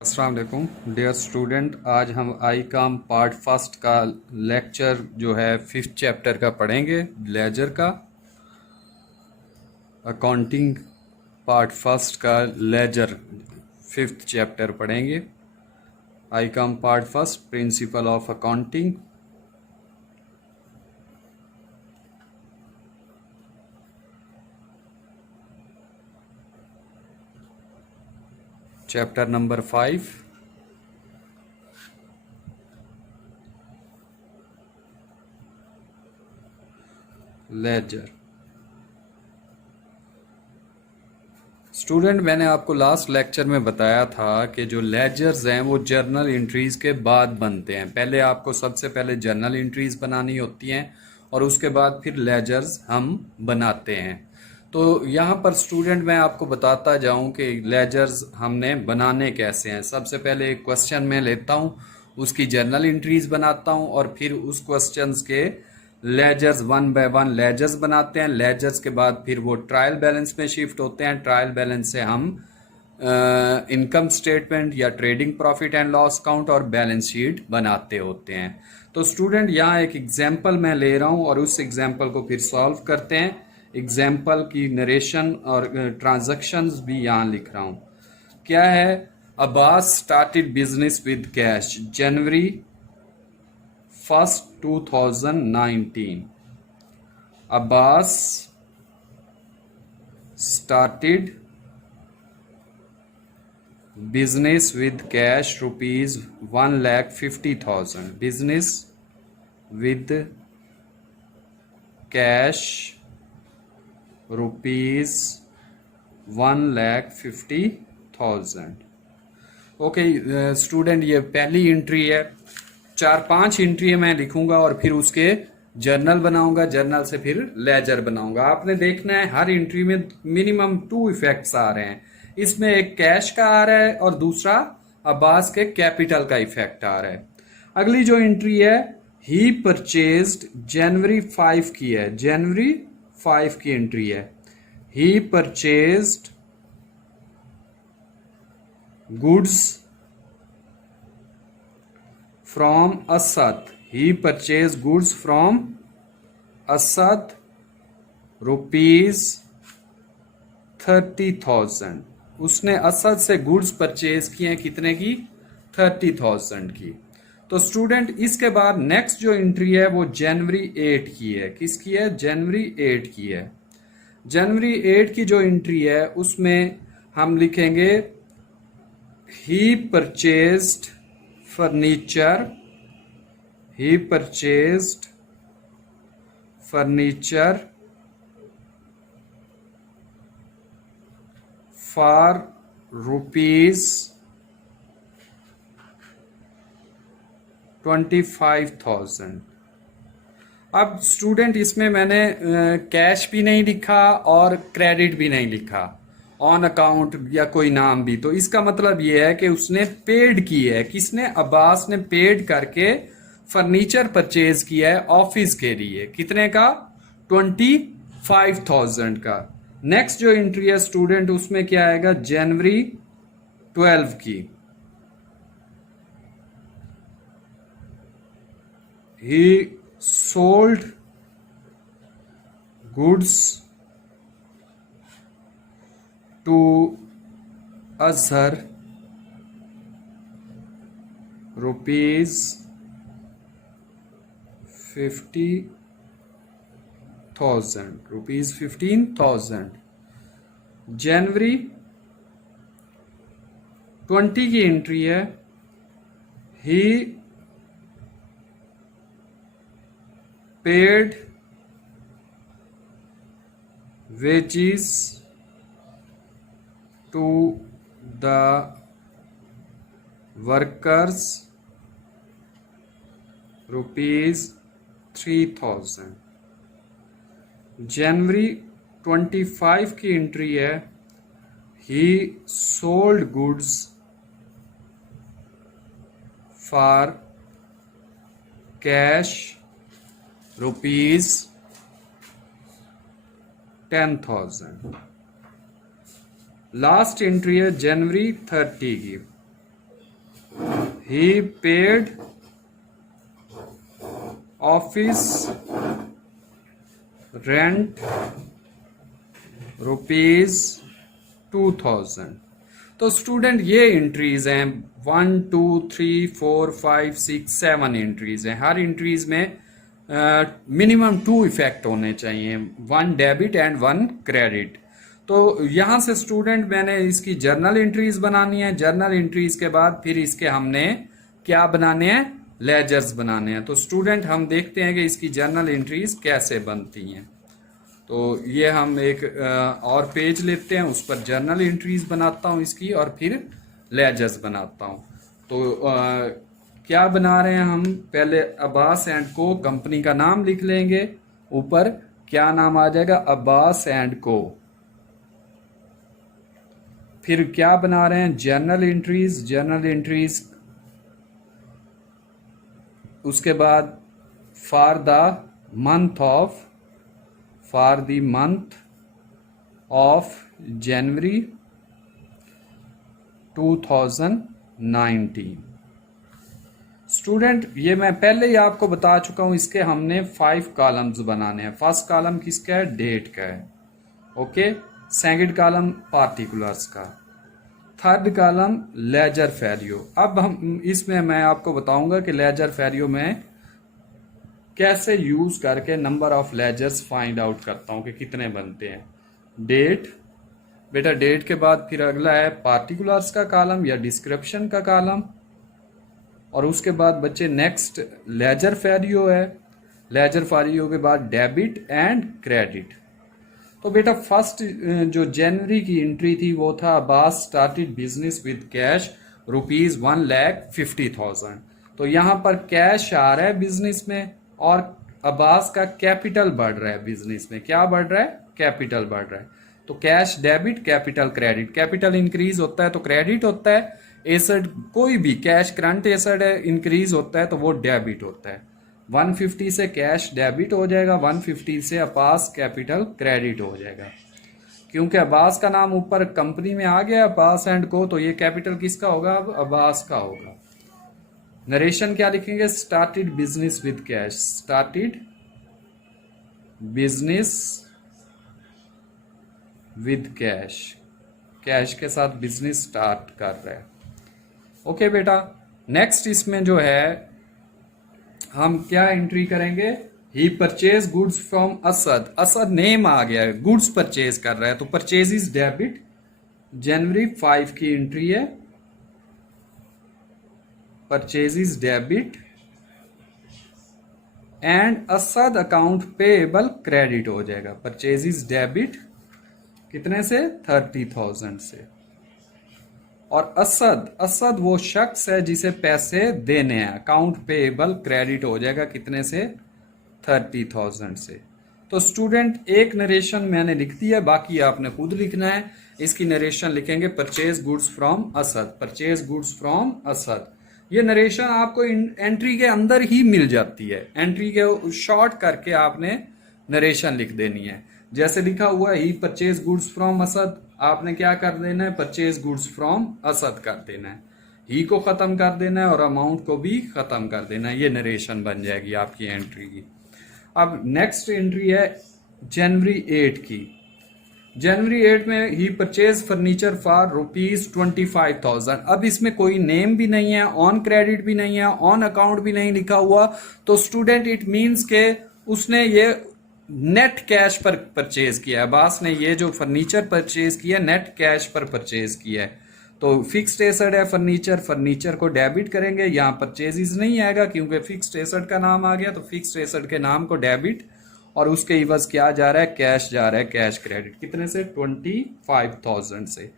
अस्सलाम वालेकुम dear student. आज हम आई काम पार्ट फर्स्ट का लेक्चर जो है फिफ्थ चैप्टर का पढ़ेंगे, लेजर का। अकाउंटिंग पार्ट फर्स्ट का लेजर फिफ्थ चैप्टर पढ़ेंगे। I com part first, principle of accounting. Chapter number 5, ledger. Student, मैंने आपको लास्ट लेक्चर में बताया था कि जो लेजर्स हैं वो जर्नल एंट्रीज के बाद बनते हैं। पहले आपको सबसे पहले जर्नल एंट्रीज बनानी होती हैं और उसके बाद फिर लेजर्स हम बनाते हैं। तो यहाँ पर स्टूडेंट मैं आपको बताता जाऊँ कि लेजर्स हमने बनाने कैसे हैं। सबसे पहले एक क्वेश्चन मैं लेता हूँ, उसकी जर्नल एंट्रीज बनाता हूँ और फिर उस क्वेश्चंस के ledgers one by one ledgers बनाते हैं। लेजर्स के बाद फिर वो ट्रायल बैलेंस में शिफ्ट होते हैं। ट्रायल बैलेंस से हम इनकम स्टेटमेंट या trading profit and loss account और बैलेंस शीट बनाते होते हैं। तो स्टूडेंट, यहाँ एक एग्जांपल मैं ले रहा हूँ और उस एग्जांपल को फिर सॉल्व करते हैं। एग्जांपल की नरेशन और ट्रांजैक्शंस भी यहाँ लिख रहा हूँ। क्या है? Abbas started business with cash January 1st 2019. Abbas started business with cash rupees 1,50,000. Business with cash rupees 1,50,000. Okay student, ये पहली एंट्री है। 4-5 एंट्री मैं लिखूंगा और फिर उसके जर्नल बनाऊंगा, जर्नल से फिर लेजर बनाऊंगा। आपने देखना है हर एंट्री में मिनिमम 2 इफेक्ट्स आ रहे हैं। इसमें एक कैश का आ रहा है और दूसरा अब्बास के कैपिटल का इफेक्ट आ रहा है। अगली जो एंट्री है, ही परचेज्ड जनवरी 5 की है, जनवरी 5 की एंट्री है। ही purchased goods from Asad. He purchased goods from Asad rupees 30,000. उसने असद से गुड्स परचेज किए कितने की? 30,000 की। तो स्टूडेंट, इसके बाद नेक्स्ट जो एंट्री है वो जनवरी 8 की है। किसकी है? जनवरी 8 की है। जनवरी 8 की जो एंट्री है उसमें हम लिखेंगे he purchased furniture. He purchased furniture for rupees 25,000. अब स्टूडेंट, इसमें मैंने कैश भी नहीं लिखा और क्रेडिट भी नहीं लिखा, ऑन अकाउंट या कोई नाम भी। तो इसका मतलब यह है कि उसने पेड की है। किसने? अब्बास ने पेड करके फर्नीचर परचेज किया है ऑफिस के लिए। कितने का? 25,000 का। नेक्स्ट जो एंट्री है स्टूडेंट, उसमें क्या आएगा? जनवरी 12 की। He sold goods to Azhar rupees 50,000, rupees 15,000। जनवरी 20 की एंट्री है। He paid wages to the workers rupees 3,000। जनवरी 25 की एंट्री है। He sold goods for cash rupees 10,000। Last entry है जनवरी 30 की। He paid office rent ₹2000। तो स्टूडेंट ये एंट्रीज हैं 1 2 3 4 5 6 7 एंट्रीज हैं। हर एंट्रीज में मिनिमम 2 इफेक्ट होने चाहिए, 1 डेबिट एंड 1 क्रेडिट। तो यहाँ से स्टूडेंट मैंने इसकी जर्नल एंट्रीज बनानी है। जर्नल एंट्रीज के बाद फिर इसके हमने क्या बनाने हैं, लेजर्स बनाने हैं। तो स्टूडेंट हम देखते हैं कि इसकी जर्नल एंट्रीज कैसे बनती हैं। तो ये हम एक और पेज लेते हैं, उस पर जर्नल एंट्रीज बनाता हूँ इसकी, और फिर लेजर्स बनाता हूँ। तो क्या बना रहे हैं हम, पहले अब्बास एंड को कंपनी का नाम लिख लेंगे, ऊपर क्या नाम आ जाएगा, अब्बास एंड को। फिर क्या बना रहे हैं, जर्नल एंट्रीज। जर्नल एंट्रीज उसके बाद for the month of, for the month of January 2019। Student ये मैं पहले ही आपको बता चुका हूं, इसके हमने 5 कॉलम्स बनाने हैं। फर्स्ट कॉलम किसका है, डेट का है, ओके। सेकंड कॉलम पार्टिकुलर्स का, थर्ड कॉलम लेजर फैरियो। अब हम इसमें मैं आपको बताऊंगा कि लेजर फैरियो में कैसे यूज करके number of ledgers find out करता हूं कि कितने बनते हैं। डेट, बेटा डेट के बाद फिर अगला है पार्टिकुलर्स का कॉलम या डिस्क्रिप्शन का कॉलम, और उसके बाद बच्चे नेक्स्ट लेजर फैरियो है। लेजर फैरियो के बाद डेबिट एंड क्रेडिट। तो बेटा फर्स्ट जो जनवरी की एंट्री थी वो था Abbas started business with cash ₹1,50,000। तो यहां पर कैश आ रहा है बिजनेस में, और अब्बास का कैपिटल बढ़ रहा है बिजनेस में। क्या बढ़ रहा है, कैपिटल बढ़ रहा है। तो cash debit, capital credit. Capital increase होता है तो क्रेडिट होता है, एसेट कोई भी कैश करंट एसेट है इंक्रीज होता है तो वो डेबिट होता है। 150 से कैश डेबिट हो जाएगा, 150 से अब्बास कैपिटल क्रेडिट हो जाएगा। क्योंकि अब्बास का नाम ऊपर कंपनी में आ गया अब्बास एंड को, तो ये कैपिटल किसका होगा, अब अब्बास का होगा। नरेशन क्या लिखेंगे, started business with cash, started business with cash, cash के साथ बिजनेस स्टार्ट कर रहा है। ओके बेटा, नेक्स्ट इसमें जो है हम क्या एंट्री करेंगे, he purchase goods from Asad. Asad name आ गया है, गुड्स परचेज कर रहा है तो परचेज इज डेबिट। जनवरी 5 की एंट्री है, purchase debit and Asad account payable credit हो जाएगा। परचेज डेबिट कितने से, 30,000 से। और असद, असद वो शख्स है जिसे पैसे देने हैं, अकाउंट पेएबल क्रेडिट हो जाएगा कितने से, 30,000 से। तो स्टूडेंट एक नरेशन मैंने लिख दिया, बाकी आपने खुद लिखना है। इसकी नरेशन लिखेंगे purchase goods from Asad, purchase goods from Asad. ये नरेशन आपको एंट्री के अंदर ही मिल जाती है, एंट्री के शॉर्ट करके आपने नरेशन लिख देनी है। जैसे लिखा हुआ ही परचेज गुड्स फ्रॉम असद, आपने क्या कर देना है, परचेज गुड्स फ्रॉम असद कर देना है, ही को खत्म कर देना है और अमाउंट को भी खत्म कर देना है। ये नरेशन बन जाएगी आपकी एंट्री की। अब नेक्स्ट एंट्री है जनवरी 8 की। जनवरी 8 में ही परचेज फर्नीचर फॉर ₹25,000। अब इसमें कोई नेम भी नहीं है, ऑन क्रेडिट भी नहीं है, ऑन अकाउंट भी नहीं लिखा हुआ, तो स्टूडेंट इट मींस के उसने ये नेट कैश पर परचेज किया है। अब्बास ने ये जो फर्नीचर परचेज किया नेट कैश पर परचेज किया है। तो फिक्स्ड एसेट है फर्नीचर, फर्नीचर को डेबिट करेंगे, यहाँ परचेजेस नहीं आएगा क्योंकि फिक्स्ड एसेट का नाम आ गया, तो फिक्स्ड एसेट के नाम को डेबिट, और उसके इवज क्या जा रहा है, कैश जा रहा है, कैश क्रेडिट कितने से, 25,000 से।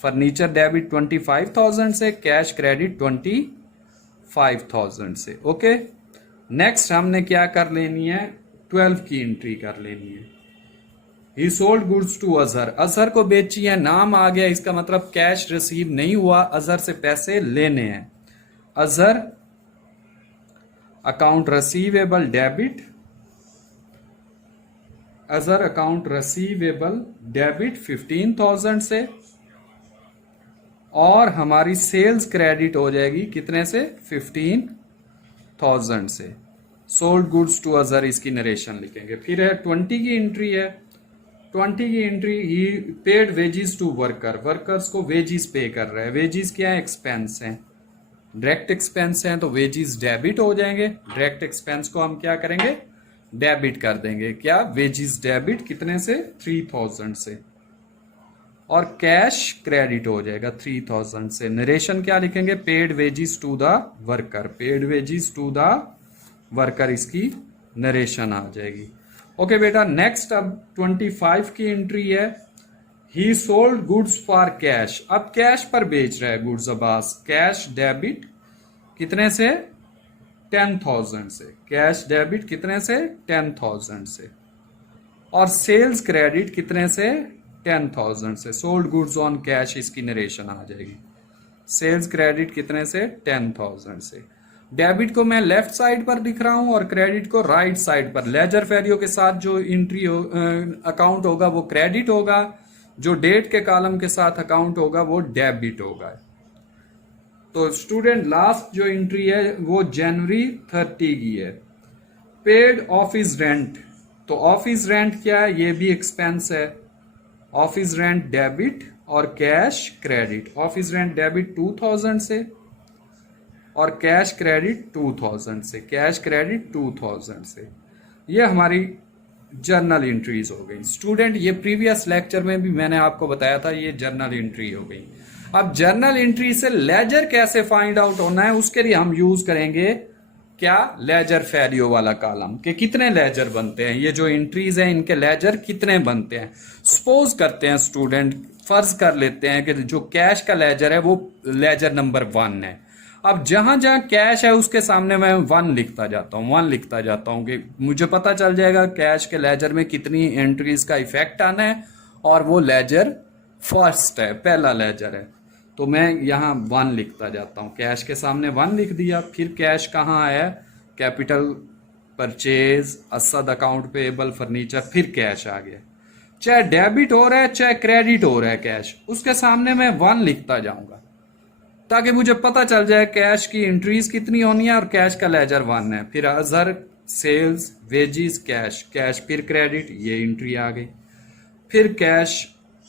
फर्नीचर डेबिट 25,000 से, कैश क्रेडिट 25,000 से। ओके, नेक्स्ट हमने क्या कर लेनी है, 12 की एंट्री कर लेनी है। He sold goods to Azhar, Azhar को बेची है, नाम आ गया, इसका मतलब कैश रिसीव नहीं हुआ, अजहर से पैसे लेने हैं। Azhar account receivable debit, Azhar account receivable debit 15,000 से, और हमारी सेल्स क्रेडिट हो जाएगी कितने से, 15,000 से। सोल्ड गुड्स टू अजर इसकी नरेशन लिखेंगे। फिर है 20 की एंट्री है। 20 की entry, he paid wages to worker, workers को वेजिस पे कर रहा है। वेजिस क्या है, एक्सपेंस है, डायरेक्ट एक्सपेंस है, तो वेजिस डेबिट हो जाएंगे। डायरेक्ट एक्सपेंस को हम क्या करेंगे, डेबिट कर देंगे। क्या, वेजिस डेबिट कितने से, 3000 से, और कैश क्रेडिट हो जाएगा 3000 से। नरेशन क्या लिखेंगे, paid wages to the worker, paid wages to the worker, इसकी नरेशन आ जाएगी। ओके बेटा, नेक्स्ट अब 25 की एंट्री है। He sold goods for cash, अब कैश पर बेच रहा है गुड्स अब्बास। कैश डेबिट कितने से, 10,000 से। कैश डेबिट कितने से, 10,000 से, और सेल्स क्रेडिट कितने से, 10,000 से। सोल्ड गुड्स ऑन कैश इसकी नरेशन आ जाएगी। सेल्स क्रेडिट कितने से, 10,000 से। डेबिट को मैं लेफ्ट साइड पर लिख रहा हूं और क्रेडिट को राइट साइड पर। लेजर फेरियो के साथ जो एंट्री अकाउंट होगा वो क्रेडिट होगा, जो डेट के कॉलम के साथ अकाउंट होगा वो डेबिट होगा। तो स्टूडेंट लास्ट जो एंट्री है वो जनवरी 30 की है। पेड ऑफिस रेंट, तो ऑफिस रेंट क्या है, ये भी एक्सपेंस है। ऑफिस रेंट डेबिट और cash credit. Office rent debit 2000 से और कैश क्रेडिट 2000 से। कैश क्रेडिट 2000 से। ये हमारी जर्नल एंट्रीज हो गई। स्टूडेंट ये प्रीवियस लेक्चर में भी मैंने आपको बताया था, ये जर्नल एंट्री हो गई। अब जर्नल एंट्री से लेजर कैसे फाइंड आउट होना है, उसके लिए हम यूज करेंगे क्या, लेजर फेरियो वाला कॉलम के कितने लेजर बनते हैं। ये जो एंट्रीज हैं इनके लेजर कितने बनते हैं। सपोज करते हैं स्टूडेंट, फर्ज कर लेते हैं कि जो कैश का लेजर है वो लेजर नंबर 1 है। अब जहां जहां कैश है उसके सामने मैं 1 लिखता जाता हूं, 1 लिखता जाता हूं कि मुझे पता चल जाएगा कैश के लेजर में कितनी एंट्रीज का इफेक्ट आना है, और वो लेजर फर्स्ट है, पहला लेजर है। तो मैं यहाँ 1 लिखता जाता हूँ। कैश के सामने 1 लिख दिया। फिर कैश कहाँ आया, capital purchase, Asad account payable, furniture, फिर कैश आ गया। चाहे डेबिट हो रहा है चाहे क्रेडिट हो रहा है कैश, उसके सामने मैं 1 लिखता जाऊंगा ताकि मुझे पता चल जाए कैश की एंट्रीज कितनी होनी है और कैश का लेजर 1 है। फिर अजर, सेल्स, वेजिस, कैश, कैश फिर क्रेडिट, ये एंट्री आ गई। फिर कैश,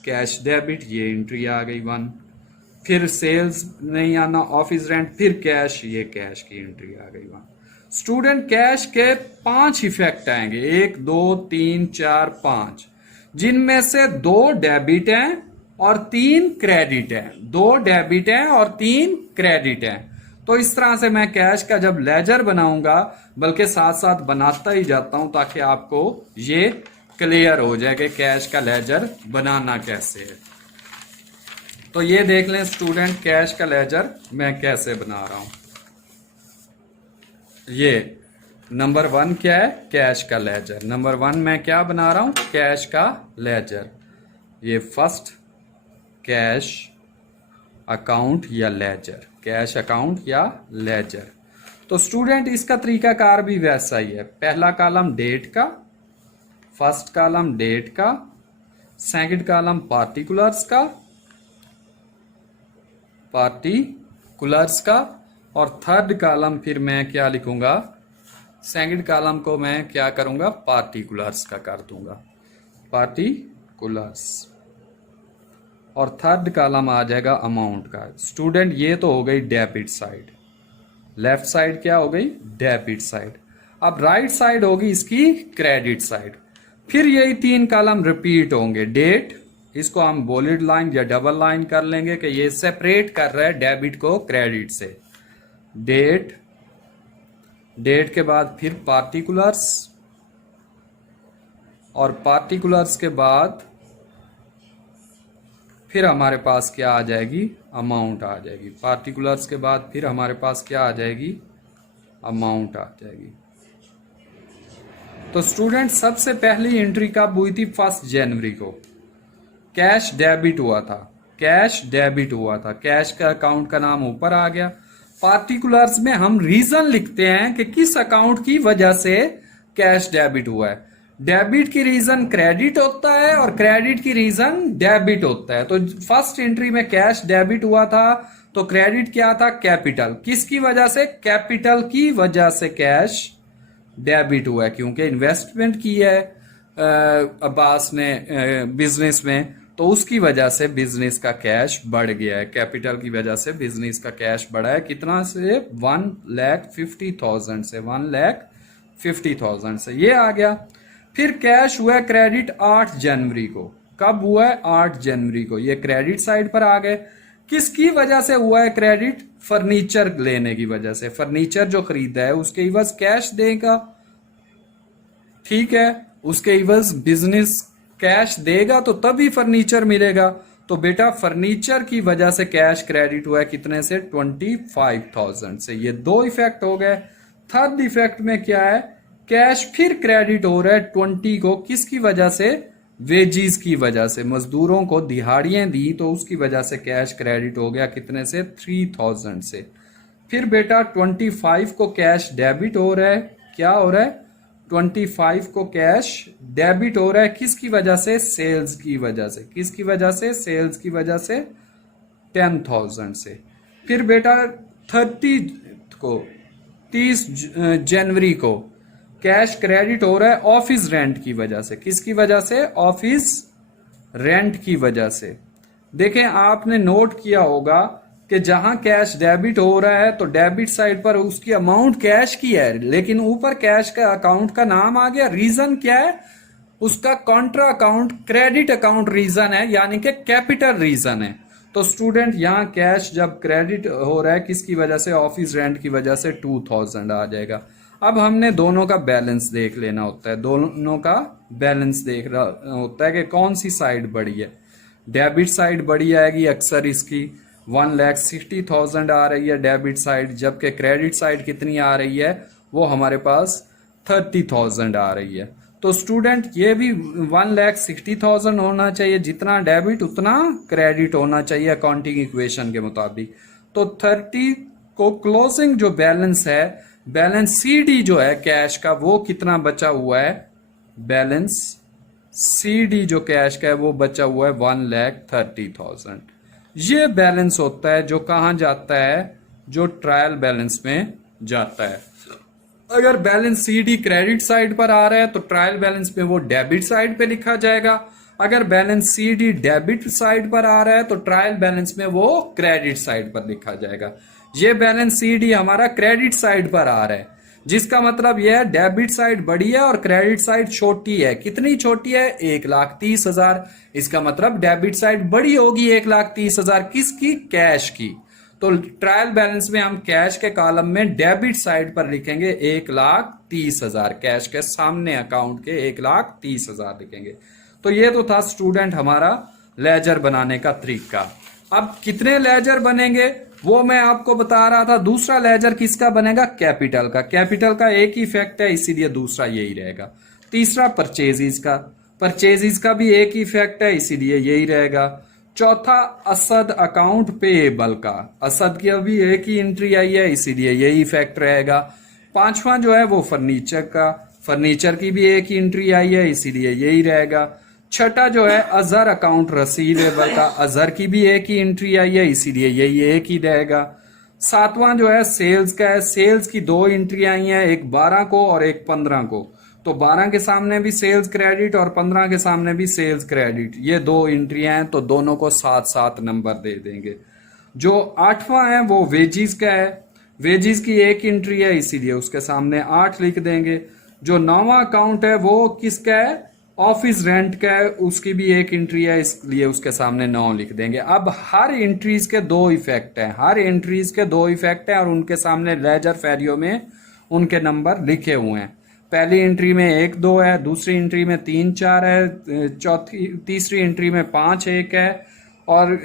कैश डेबिट, ये एंट्री आ गई 1। फिर सेल्स नहीं आना, ऑफिस रेंट, फिर कैश, ये कैश की एंट्री आ गई 1। स्टूडेंट कैश के 5 इफेक्ट आएंगे, 1 2 3 4 5, जिनमें से 2 डेबिट हैं और 3 क्रेडिट हैं। 2 डेबिट हैं और 3 क्रेडिट हैं। तो इस तरह से मैं कैश का जब लेजर बनाऊंगा, बल्कि साथ साथ बनाता ही जाता हूं ताकि आपको ये क्लियर हो जाए कि कैश का लेजर बनाना कैसे है। तो ये देख लें स्टूडेंट, कैश का लेजर मैं कैसे बना रहा हूं। ये नंबर 1 क्या है, कैश का लेजर। नंबर 1 मैं क्या बना रहा हूं, कैश का लेजर। ये फर्स्ट कैश अकाउंट या लेजर, कैश अकाउंट या लेजर। तो स्टूडेंट इसका तरीकाकार भी वैसा ही है। पहला कॉलम डेट का, फर्स्ट कॉलम डेट का, सेकंड कॉलम पार्टिकुलर्स का, और थर्ड कॉलम फिर मैं क्या लिखूंगा, सेकंड कॉलम को मैं क्या करूंगा, पार्टिकुलर्स का कर दूंगा, पार्टिकुलर्स। और थर्ड कॉलम आ जाएगा अमाउंट का। स्टूडेंट ये तो हो गई डेबिट साइड। लेफ्ट साइड क्या हो गई, डेबिट साइड। अब राइट साइड होगी इसकी क्रेडिट साइड। फिर यही 3 कॉलम रिपीट होंगे। डेट, इसको हम बोल्ड लाइन या डबल लाइन कर लेंगे कि ये सेपरेट कर रहा है डेबिट को क्रेडिट से। डेट, डेट के बाद फिर पार्टिकुलर्स, और पार्टिकुलर्स के बाद फिर हमारे पास क्या आ जाएगी, अमाउंट आ जाएगी। पार्टिकुलर्स के बाद फिर हमारे पास क्या आ जाएगी, अमाउंट आ जाएगी। तो स्टूडेंट सबसे पहली एंट्री कब हुई थी, 1 जनवरी को। कैश डेबिट हुआ था, कैश डेबिट हुआ था। कैश का अकाउंट का नाम ऊपर आ गया। पार्टिकुलर्स में हम रीजन लिखते हैं कि किस अकाउंट की वजह से कैश डेबिट हुआ है। डेबिट की रीजन क्रेडिट होता है और क्रेडिट की रीजन डेबिट होता है। तो फर्स्ट एंट्री में कैश डेबिट हुआ था, तो क्रेडिट क्या था? कैपिटल। किसकी वजह से? कैपिटल की वजह से कैश डेबिट हुआ है, क्योंकि इन्वेस्टमेंट की है अब्बास ने बिजनेस में, तो उसकी वजह से बिजनेस का कैश बढ़ गया है। कैपिटल की वजह से बिजनेस का कैश बढ़ा है। कितना से? 1,50,000 से, 1,50,000 से ये आ गया। फिर कैश हुआ क्रेडिट 8 जनवरी को। कब हुआ है? 8 जनवरी को। ये क्रेडिट साइड पर आ गए। किसकी वजह से हुआ है क्रेडिट? फर्नीचर लेने की वजह से। फर्नीचर जो खरीदा है उसके इवज कैश देगा, ठीक है, उसके इवज बिजनेस कैश देगा तो तभी फर्नीचर मिलेगा। तो बेटा फर्नीचर की वजह से कैश क्रेडिट हुआ है कितने से? 25,000 से। ये दो इफेक्ट हो गए। थर्ड इफेक्ट में क्या है? कैश फिर क्रेडिट हो रहा है 20 को। किसकी वजह से? वेजीज की वजह से। मजदूरों को दिहाड़ियां दी तो उसकी वजह से कैश क्रेडिट हो गया कितने से? 3,000 से। फिर बेटा 25 को कैश डेबिट हो रहा है। क्या हो रहा है? 25 को कैश डेबिट हो रहा है। किसकी वजह से? सेल्स की वजह से। किसकी वजह से? सेल्स की वजह से 10,000 से। फिर बेटा 30 को 30 जनवरी को कैश क्रेडिट हो रहा है ऑफिस रेंट की वजह से। किसकी वजह से? ऑफिस रेंट की वजह से। देखें आपने नोट किया होगा कि जहां कैश डेबिट हो रहा है तो डेबिट साइड पर उसकी अमाउंट कैश की है, लेकिन ऊपर कैश का अकाउंट का नाम आ गया। रीजन क्या है? उसका contra account credit account reason है, यानी कि कैपिटल रीजन है। तो स्टूडेंट यहां कैश जब क्रेडिट हो रहा है किसकी वजह से? ऑफिस रेंट की वजह से 2,000 आ जाएगा। अब हमने दोनों का बैलेंस देख लेना होता है। दोनों का बैलेंस देख रहा होता है कि कौन सी साइड बड़ी है। डेबिट साइड बड़ी आएगी अक्सर इसकी, 1,60,000 आ रही है डेबिट साइड, जबकि क्रेडिट साइड कितनी आ रही है? वो हमारे पास 30,000 आ रही है। तो स्टूडेंट ये भी 1,60,000 होना चाहिए। जितना डेबिट उतना क्रेडिट होना चाहिए अकाउंटिंग इक्वेशन के मुताबिक। तो 30 को क्लोजिंग जो बैलेंस है, बैलेंस सीडी जो है कैश का, वो कितना बचा हुआ है? बैलेंस सीडी जो कैश का है वो बचा हुआ है 1,30,000। ये बैलेंस होता है जो कहां जाता है? जो ट्रायल बैलेंस में जाता है। अगर बैलेंस सीडी क्रेडिट साइड पर आ रहा है तो ट्रायल बैलेंस में वो डेबिट साइड पे लिखा जाएगा। अगर बैलेंस सीडी डेबिट साइड पर आ रहा है तो ट्रायल बैलेंस में वो क्रेडिट साइड पर लिखा जाएगा। ये बैलेंस सीडी हमारा क्रेडिट साइड पर आ रहा है, जिसका मतलब यह है डेबिट साइड बड़ी है और क्रेडिट साइड छोटी है। कितनी छोटी है? 1,30,000। इसका मतलब डेबिट साइड बड़ी होगी 1,30,000 किसकी? कैश की। तो ट्रायल बैलेंस में हम कैश के कॉलम में डेबिट साइड पर लिखेंगे 1,30,000, कैश के सामने अकाउंट के 1,30,000 लिखेंगे। तो ये तो था स्टूडेंट हमारा लेजर बनाने का तरीका। अब कितने लेजर बनेंगे वो मैं आपको बता रहा था। दूसरा लेजर किसका बनेगा? कैपिटल का। कैपिटल का एक ही इफेक्ट है, इसीलिए दूसरा यही रहेगा। तीसरा परचेजिज का। परचेजिज का भी एक ही इफेक्ट है, इसीलिए यही रहेगा। चौथा असद अकाउंट पेएबल का। असद की अभी एक ही एंट्री आई है, इसीलिए यही इफेक्ट रहेगा। पांचवा जो है वो फर्नीचर का। फर्नीचर की भी एक ही एंट्री आई है, इसीलिए यही रहेगा। छठा जो है अजहर अकाउंट रसीवेबल का। अजहर की भी एक ही एंट्री आई है, इसीलिए यही एक ही रहेगा। सातवां जो है सेल्स का है। सेल्स की दो एंट्री आई हैं, एक 12 को और एक 15 को। तो 12 के सामने भी सेल्स क्रेडिट और 15 के सामने भी सेल्स क्रेडिट। ये दो एंट्रियां हैं, तो दोनों को 7-7 नंबर दे देंगे। जो आठवां है वो वेजिस का है। वेजिस की एक एंट्री है, इसीलिए उसके सामने 8 लिख देंगे। जो नौवां अकाउंट है वो किसका है? ऑफिस रेंट का है, उसकी भी एक एंट्री है, इसलिए उसके सामने 9 लिख देंगे। अब हर एंट्रीज के दो इफेक्ट हैं, हर एंट्रीज के दो इफेक्ट हैं और उनके सामने लेजर फेरियो में उनके नंबर लिखे हुए हैं। पहली एंट्री में 1-2 है, दूसरी एंट्री में 3-4 है, तीसरी एंट्री में 5-1 है और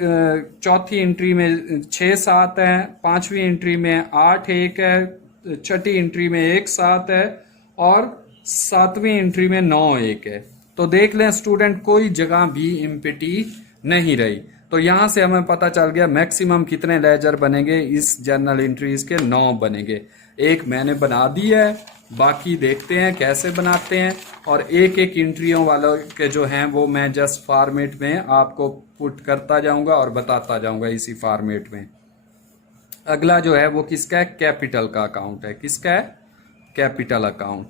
चौथी एंट्री में 6-7 है, पांचवी एंट्री में 8-1 है, छठी एंट्री में 1-7 है और सातवीं एंट्री में 9-1 है। तो देख लें स्टूडेंट, कोई जगह भी एम्प्टी नहीं रही। तो यहाँ से हमें पता चल गया मैक्सिमम कितने लेजर बनेंगे इस जर्नल एंट्रीज के, 9 बनेंगे। एक मैंने बना दी है, बाकी देखते हैं कैसे बनाते हैं। और एक एक एंट्रियों वालों के जो हैं वो मैं जस्ट फॉर्मेट में आपको पुट करता जाऊंगा और बताता जाऊंगा इसी फॉर्मेट में। अगला जो है वो किसका है, कैपिटल का अकाउंट है। किसका है, कैपिटल अकाउंट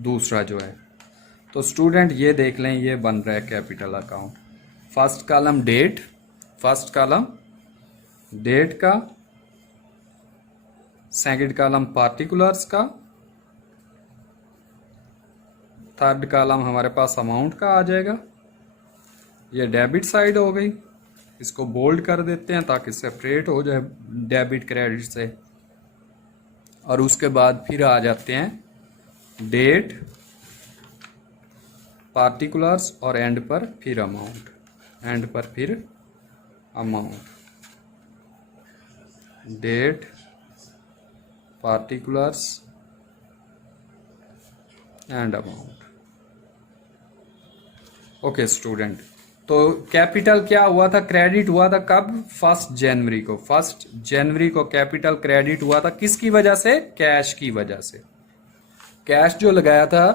दूसरा जो है। तो स्टूडेंट ये देख लें, ये बन रहा है capital account. First column date, first column date का, सेकंड कॉलम पार्टिकुलर्स का, थर्ड कॉलम हमारे पास अमाउंट का आ जाएगा। ये डेबिट साइड हो गई, इसको बोल्ड कर देते हैं ताकि सेपरेट हो जाए डेबिट क्रेडिट से। और उसके बाद फिर आ जाते हैं डेट, पार्टिकुलर्स और एंड पर फिर अमाउंट, एंड पर फिर amount. Date, particulars and amount. Okay student, तो कैपिटल क्या हुआ था, क्रेडिट हुआ था कब, 1 जनवरी को। 1 जनवरी को कैपिटल क्रेडिट हुआ था, किसकी वजह से, कैश की वजह से। कैश जो लगाया था,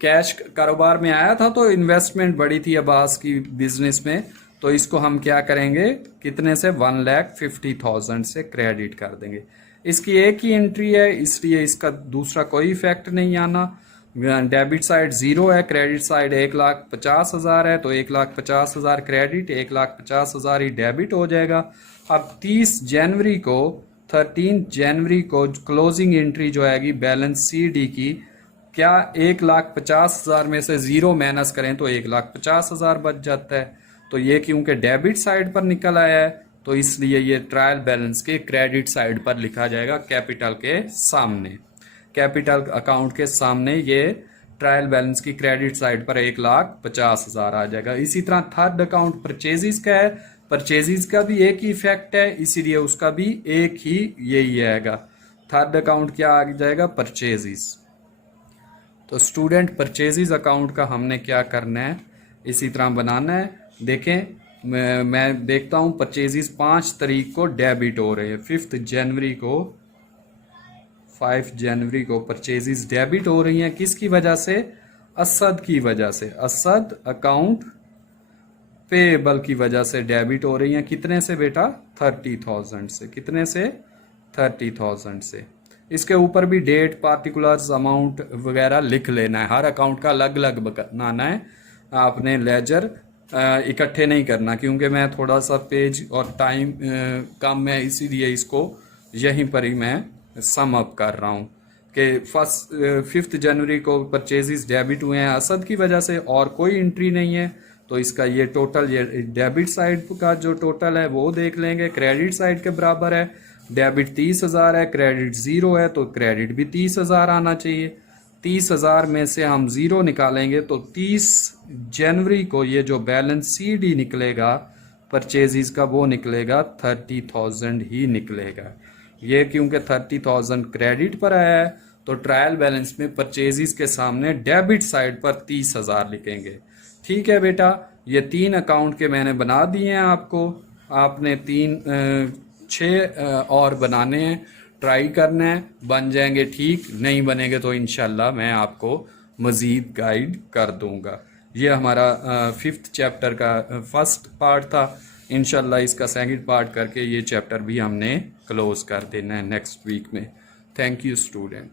कैश कारोबार में आया था तो इन्वेस्टमेंट बढ़ी थी अब्बास की बिजनेस में, तो इसको हम क्या करेंगे, कितने से, 1,50,000 से क्रेडिट कर देंगे। इसकी एक ही एंट्री है इसलिए इसका दूसरा कोई इफेक्ट नहीं आना। डेबिट साइड 0 है, क्रेडिट साइड 1,50,000 है, तो 1,50,000 क्रेडिट, 1,50,000 ही डेबिट हो जाएगा। अब 30 जनवरी को, 13 जनवरी को क्लोजिंग एंट्री जो आएगी बैलेंस CD की, क्या 1,50,000 में से 0 माइनस करें तो 1,50,000 बच जाता है। तो ये क्योंकि डेबिट साइड पर निकल आया है तो इसलिए ये ट्रायल बैलेंस के क्रेडिट साइड पर लिखा जाएगा, कैपिटल के सामने, कैपिटल अकाउंट के सामने ये ट्रायल बैलेंस की क्रेडिट साइड पर 1,50,000 आ जाएगा। इसी तरह थर्ड अकाउंट परचेजिज का है, परचेजिज का भी एक ही इफेक्ट है इसीलिए उसका भी एक ही यही आएगा। थर्ड अकाउंट क्या आ जाएगा, परचेजिज। तो स्टूडेंट परचेजिज अकाउंट का हमने क्या करना है, इसी तरह बनाना है। देखें मैं देखता हूं परचेजिज 5 तारीख को डेबिट हो रहे हैं, 5 जनवरी को, 5 जनवरी को परचेजिज डेबिट हो रही हैं, किसकी वजह से, असद की वजह से। असद अकाउंट पेएबल की वजह से डेबिट हो रही हैं, कितने से बेटा, 30,000 से। कितने से, 30,000 से। इसके ऊपर भी डेट, पार्टिकुलर्स, अमाउंट वगैरह लिख लेना है, हर अकाउंट का अलग अलग बनाना है। आपने लेजर इकट्ठे नहीं करना क्योंकि मैं थोड़ा सा पेज और टाइम कम है इसीलिए इसको यहीं पर ही मैं सम अप कर रहा हूँ कि 5 जनवरी को परचेजेस डेबिट हुए हैं असद की वजह से और कोई एंट्री नहीं है, तो इसका ये टोटल, ये डेबिट साइड का जो टोटल है वो देख लेंगे, क्रेडिट साइड के बराबर है। डेबिट 30,000 है, क्रेडिट 0 है, तो क्रेडिट भी 30,000 आना चाहिए। 30,000 में से हम 0 निकालेंगे तो 30 जनवरी को ये जो बैलेंस CD निकलेगा परचेजिज का वो निकलेगा 30,000 ही निकलेगा। ये क्योंकि 30,000 क्रेडिट पर आया है तो ट्रायल बैलेंस में परचेजिज के सामने डेबिट साइड पर 30,000 लिखेंगे। ठीक है बेटा, ये 3 अकाउंट के मैंने बना दिए हैं आपको, आपने 6 और बनाने हैं, ट्राई करना है, बन जाएंगे ठीक, नहीं बनेंगे तो इंशाल्लाह मैं आपको मज़ीद गाइड कर दूंगा। ये हमारा 5th चैप्टर का फर्स्ट पार्ट था, इंशाल्लाह इसका सेकंड पार्ट करके ये चैप्टर भी हमने क्लोज कर देना है नेक्स्ट वीक में। Thank you student.